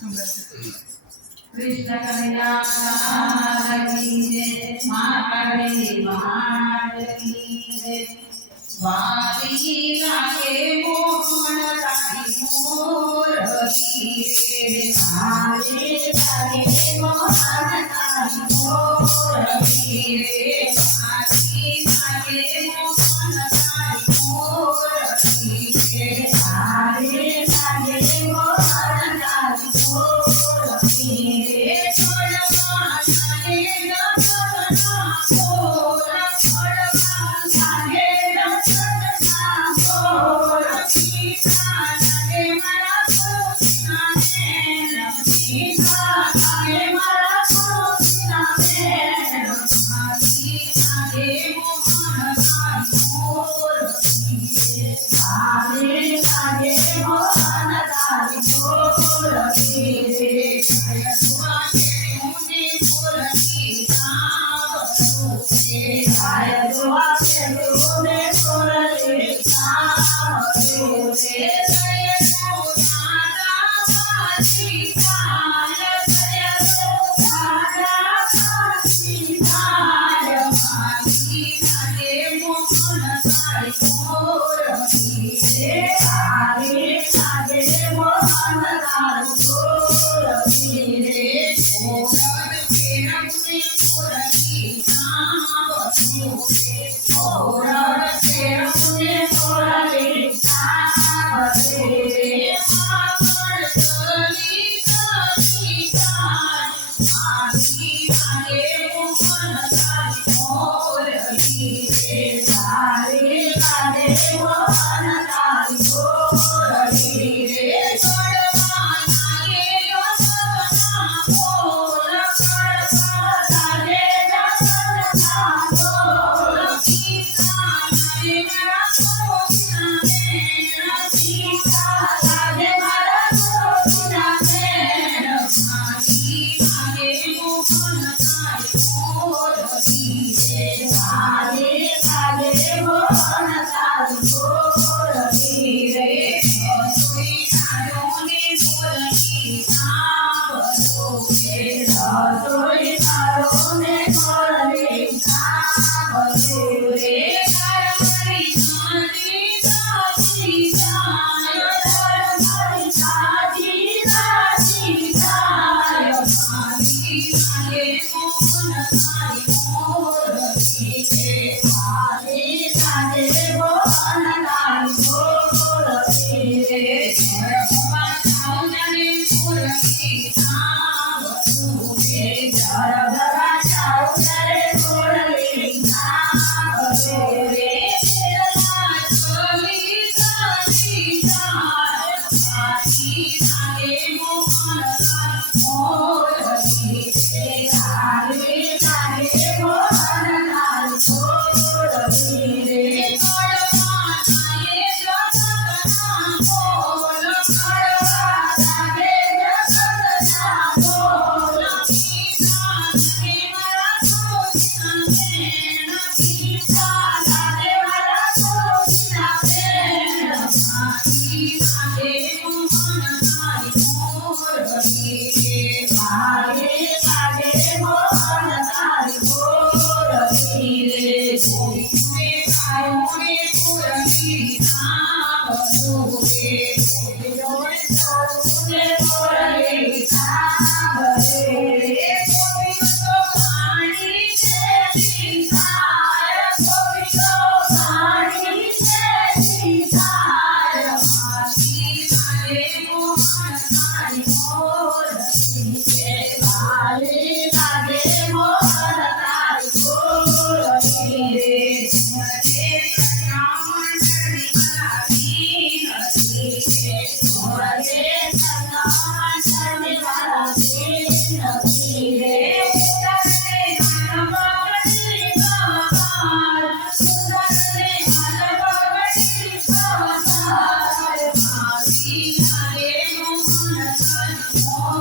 कृष्ण कन्हैया की जय, माता रे महाराज की जय। वाली लागे मोहन तारी मोर रे, वाली लागे मोहन तारी मोर रे, वाली लागे मोहन तारी मोर रे, वाली लागे मोहन तारी मोर रे। छोड़वा जाने न छोड़ना मोर, छोड़वा जाने न छोड़ना मोर, सीता लागे मारा सोचना में, सीता लागे मारा सोचना में, वाली लागे मोहन तारी मोर रे, वाली लागे मोहन तारी मोर रे। आय दुआ के तूने मुरली सामने जय दादा बाजी जाय, जय दादा बाजी जाय, वाली लागे मोहन तारी मोर रे, वाली लागे मोहन तारी मोर रे। मोहन के रंग मुरली मोर से अपने मुरली सामने मातर चली चली जाय, वाली लागे मोहन तारी मोर रे, वाली लागे मोहन तारी मोर रे। छोड़वा लागे सपना मोर, छोड़वा लागे सपना मोर, सीता लागे मारा सोचना में, सीता लागे मारा सोचना में, वाली लागे मोहन तारी मोर रे, वाली लागे मोहन तारी मोर रे। सोई सारोने मुरली सामने, सोई सारोने मुरली सामने, करमरी साजी साजी जाय, करमरी साजी साजी जाय, वाली लागे मोहन तारी मोर रे, वाली लागे मोहन तारी मोर रे। छोड़वा जाने मुरली सामने, छोड़वा जाने मुरली सामने, तेरा चली चली जाय, वाली लागे मोहन तारी मोर रे, वाली लागे मोहन तारी मोर रे। छोड़वा जाने सपना मोर, छोड़वा जाने सपना मोर, सीता लागे मारा सोचना में, सीता लागे मारा सोचना में, वाली लागे मोहन तारी मोर रे, वाली लागे मोहन तारी मोर रे। सोई सारोने मुरली सामने, सोई सारोने मुरली सामने, सोई तो साड़ी तेरी साय, सोई तो साड़ी तेरी साय, वाली लागे मोहन तारी मोर रे, वाली लागे मोहन तारी मोर रे। मोरे सनामन वाली रे, मोरे सनामन वाली रे, सुंदर मन भगती भगवान, सुंदर मन भगती भगवान, वाली लागे मोहन तारी मोर